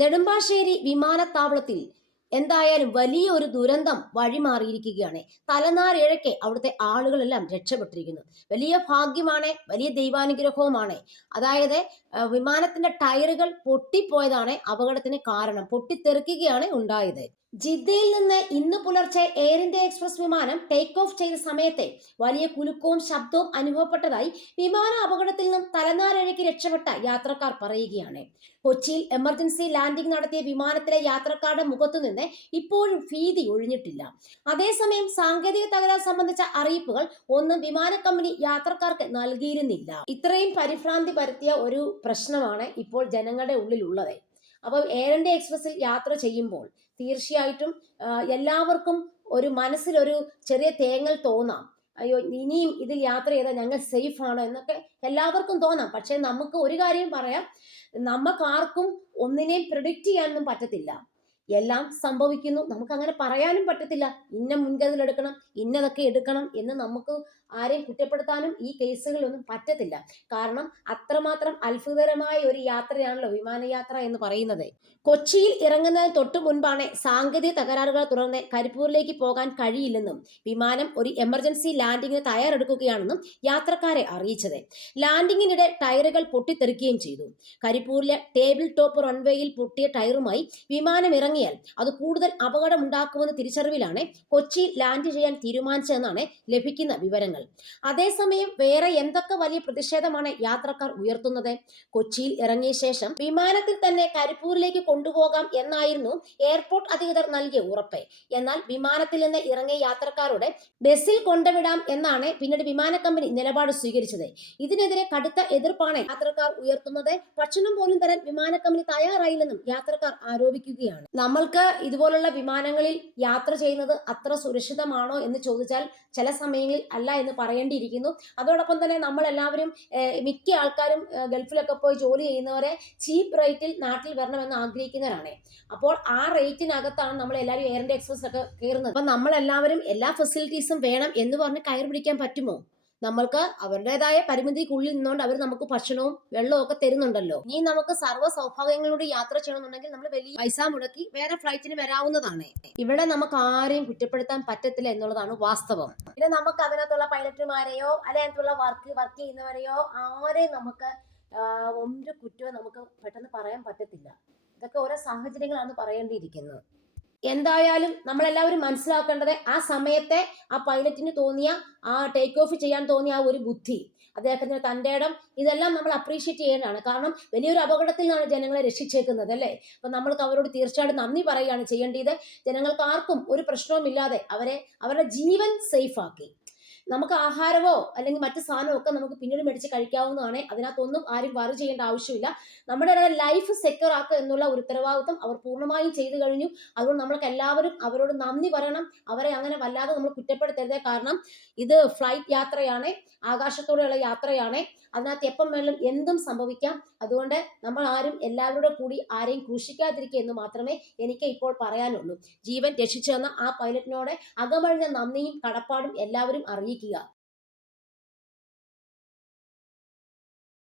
നെടുമ്പാശ്ശേരി വിമാനത്താവളത്തിൽ എന്തായാലും വലിയൊരു ദുരന്തം വഴിമാറിയിരിക്കുകയാണ്. തലനാരിഴക്കെ അവിടുത്തെ ആളുകളെല്ലാം രക്ഷപ്പെട്ടിരിക്കുന്നു. വലിയ ഭാഗ്യമാണ് വലിയ ദൈവാനുഗ്രഹവുമാണ്. അതായത് വിമാനത്തിന്റെ ടയറുകൾ പൊട്ടിപ്പോയതാണ് അപകടത്തിന് കാരണം. പൊട്ടിത്തെറിക്കുകയാണ് ഉണ്ടായത്. ജിദ്ദയിൽ നിന്ന് ഇന്ന് പുലർച്ചെ എയർ ഇന്ത്യ എക്സ്പ്രസ് വിമാനം ടേക്ക് ഓഫ് ചെയ്ത സമയത്തെ വലിയ കുലുക്കവും ശബ്ദവും അനുഭവപ്പെട്ടതായി വിമാന അപകടത്തിൽ നിന്നും തലനാരിഴയ്ക്ക് രക്ഷപ്പെട്ട യാത്രക്കാർ പറയുകയാണ്. കൊച്ചിയിൽ എമർജൻസി ലാൻഡിംഗ് നടത്തിയ വിമാനത്തിലെ യാത്രക്കാരുടെ മുഖത്തു നിന്ന് ഇപ്പോഴും ഭീതി ഒഴിഞ്ഞിട്ടില്ല. അതേസമയം സാങ്കേതിക തകരാർ സംബന്ധിച്ച അറിയിപ്പുകൾ ഒന്നും വിമാന കമ്പനി യാത്രക്കാർക്ക് നൽകിയിരുന്നില്ല. ഇത്രയും പരിഭ്രാന്തി പരത്തിയ ഒരു പ്രശ്നമാണ് ഇപ്പോൾ ജനങ്ങളുടെ ഉള്ളിലുള്ളത്. അപ്പോൾ എയർ ഇന്ത്യ എക്സ്പ്രസ്സിൽ യാത്ര ചെയ്യുമ്പോൾ തീർച്ചയായിട്ടും എല്ലാവർക്കും ഒരു മനസ്സിലൊരു ചെറിയ തേങ്ങൽ തോന്നാം. അയ്യോ ഇനിയും ഇതിൽ യാത്ര ചെയ്താൽ ഞങ്ങൾ സേഫ് ആണോ എന്നൊക്കെ എല്ലാവർക്കും തോന്നാം. പക്ഷേ നമുക്ക് ഒരു കാര്യം പറയാം നമുക്കാർക്കും ഒന്നിനെയും പ്രിഡിക്റ്റ് ചെയ്യാനൊന്നും പറ്റത്തില്ല. എല്ലാം സംഭവിക്കുന്നു. നമുക്ക് അങ്ങനെ പറയാനും പറ്റത്തില്ല. ഇന്ന മുൻകരുതൽ എടുക്കണം ഇന്നതൊക്കെ എടുക്കണം എന്ന് നമുക്ക് ആരെയും കുറ്റപ്പെടുത്താനും ഈ കേസുകളിലൊന്നും പറ്റത്തില്ല. കാരണം അത്രമാത്രം അത്ഭുതകരമായ ഒരു യാത്രയാണല്ലോ വിമാനയാത്ര എന്ന് പറയുന്നത്. കൊച്ചിയിൽ ഇറങ്ങുന്നതിന് തൊട്ടു മുൻപാണ് സാങ്കേതിക തകരാറുകളെ തുടർന്ന് കരിപ്പൂരിലേക്ക് പോകാൻ കഴിയില്ലെന്നും വിമാനം ഒരു എമർജൻസി ലാൻഡിങ്ങിന് തയ്യാറെടുക്കുകയാണെന്നും യാത്രക്കാരെ അറിയിച്ചത്. ലാൻഡിങ്ങിനിടെ ടയറുകൾ പൊട്ടിത്തെറിക്കുകയും ചെയ്തു. കരിപ്പൂരിലെ ടേബിൾ ടോപ്പ് റൺവേയിൽ പൊട്ടിയ ടയറുമായി വിമാനം ഇറങ്ങിയാൽ അത് കൂടുതൽ അപകടമുണ്ടാക്കുമെന്ന തിരിച്ചറിവിലാണ് കൊച്ചിയിൽ ലാൻഡ് ചെയ്യാൻ തീരുമാനിച്ചതെന്നാണ് ലഭിക്കുന്ന വിവരങ്ങൾ. അതേസമയം വേറെ എന്തൊക്കെ വലിയ പ്രതിഷേധമാണ് യാത്രക്കാർ ഉയർത്തുന്നത്? കൊച്ചിയിൽ ഇറങ്ങിയ ശേഷം വിമാനത്തിൽ തന്നെ കരിപ്പൂരിലേക്ക് കൊണ്ടുപോകാം എന്നായിരുന്നു എയർപോർട്ട് അധികൃതർ നൽകിയ ഉറപ്പ്. എന്നാൽ വിമാനത്തിൽ നിന്ന് ഇറങ്ങിയ യാത്രക്കാരോട് ബസ്സിൽ കൊണ്ടുവിടാം എന്നാണ് പിന്നീട് വിമാന കമ്പനി നിലപാട് സ്വീകരിച്ചത്. ഇതിനെതിരെ കടുത്ത എതിർപ്പാണ് യാത്രക്കാർ ഉയർത്തുന്നത്. ഭക്ഷണം പോലും തരാൻ വിമാന കമ്പനി തയ്യാറായില്ലെന്നും യാത്രക്കാർ ആരോപിക്കുകയാണ്. നമ്മൾക്ക് ഇതുപോലുള്ള വിമാനങ്ങളിൽ യാത്ര ചെയ്യുന്നത് അത്ര സുരക്ഷിതമാണോ എന്ന് ചോദിച്ചാൽ ചില സമയങ്ങളിൽ അല്ല എന്ന് പറയേണ്ടിയിരിക്കുന്നു. അതോടൊപ്പം തന്നെ നമ്മൾ എല്ലാവരും മിക്ക ആൾക്കാരും ഗൾഫിലൊക്കെ പോയി ജോലി ചെയ്യുന്നവരെ ചീപ്പ് റേറ്റിൽ നാട്ടിൽ വരണമെന്ന് ആഗ്രഹിക്കുന്നവരാണ്. അപ്പോൾ ആ റേറ്റിനകത്താണ് നമ്മൾ എല്ലാവരും എയർ ഇന്ത്യ എക്സ്പ്രസ് ഒക്കെ കയറുന്നത്. അപ്പം നമ്മളെല്ലാവരും എല്ലാ ഫെസിലിറ്റീസും വേണം എന്ന് പറഞ്ഞ് കയറി പിടിക്കാൻ പറ്റുമോ? നമ്മൾക്ക് അവരുടേതായ പരിമിതിക്കുള്ളിൽ നിന്നുകൊണ്ട് അവർ നമുക്ക് ഭക്ഷണവും വെള്ളവും ഒക്കെ തരുന്നുണ്ടല്ലോ. ഇനി നമുക്ക് സർവ സൗഭാഗ്യങ്ങളോട് യാത്ര ചെയ്യണമെന്നുണ്ടെങ്കിൽ നമ്മൾ വലിയ പൈസ മുടക്കി വേറെ ഫ്ലൈറ്റിന് വരാവുന്നതാണ്. ഇവിടെ നമുക്ക് ആരെയും കുറ്റപ്പെടുത്താൻ പറ്റത്തില്ല എന്നുള്ളതാണ് വാസ്തവം. പിന്നെ നമുക്ക് അതിനകത്തുള്ള പൈലറ്റുമാരെയോ അല്ലെ അതിനകത്തുള്ള വർക്ക് വർക്ക് ചെയ്യുന്നവരെയോ ആരെയും നമുക്ക് ഒരു കുറ്റവും നമുക്ക് പെട്ടെന്ന് പറയാൻ പറ്റത്തില്ല. ഇതൊക്കെ ഓരോ സാഹചര്യങ്ങളാണ് പറയേണ്ടിയിരിക്കുന്നത്. എന്തായാലും നമ്മളെല്ലാവരും മനസ്സിലാക്കേണ്ടത് ആ സമയത്തെ ആ പൈലറ്റിന് തോന്നിയ ആ ടേക്ക് ഓഫ് ചെയ്യാൻ തോന്നിയ ആ ഒരു ബുദ്ധി അദ്ദേഹത്തിന് തന്റെ ഇടം ഇതെല്ലാം നമ്മൾ അപ്രീഷിയേറ്റ് ചെയ്യേണ്ടതാണ്. കാരണം വലിയൊരു അപകടത്തിൽ നിന്നാണ് ജനങ്ങളെ രക്ഷിച്ചേക്കുന്നത് അല്ലേ? അപ്പം നമ്മൾക്ക് അവരോട് തീർച്ചയായിട്ടും നന്ദി പറയുകയാണ് ചെയ്യേണ്ടത്. ജനങ്ങൾക്ക് ആർക്കും ഒരു പ്രശ്നവുമില്ലാതെ അവരെ അവരുടെ ജീവൻ സേഫ് ആക്കി. നമുക്ക് ആഹാരമോ അല്ലെങ്കിൽ മറ്റു സാധനമോ ഒക്കെ നമുക്ക് പിന്നീട് മേടിച്ച് കഴിക്കാവുന്നതാണ്. അതിനകത്തൊന്നും ആരും വറി ചെയ്യേണ്ട ആവശ്യമില്ല. നമ്മുടെ ലൈഫ് സെക്യൂർ ആക്കുക എന്നുള്ള ഒരു ഉത്തരവാദിത്വം അവർ പൂർണമായും ചെയ്തു കഴിഞ്ഞു. അതുകൊണ്ട് നമ്മൾക്ക് എല്ലാവരും അവരോട് നന്ദി പറയണം. അവരെ അങ്ങനെ വല്ലാതെ നമ്മൾ കുറ്റപ്പെടുത്തരുത്. കാരണം ഇത് ഫ്ലൈറ്റ് യാത്രയാണ്. ആകാശത്തോടെയുള്ള യാത്രയാണ്. അതിനകത്ത് എപ്പം വേണമെങ്കിലും എന്തും സംഭവിക്കാം. അതുകൊണ്ട് നമ്മൾ ആരും എല്ലാവരുടെ കൂടി ആരെയും ക്രൂശിക്കാതിരിക്കുക എന്ന് മാത്രമേ എനിക്ക് ഇപ്പോൾ പറയാനുള്ളൂ. ജീവൻ രക്ഷിച്ചു തന്ന ആ പൈലറ്റിനോട് അകമഴിഞ്ഞ നന്ദിയും കടപ്പാടും എല്ലാവരും media.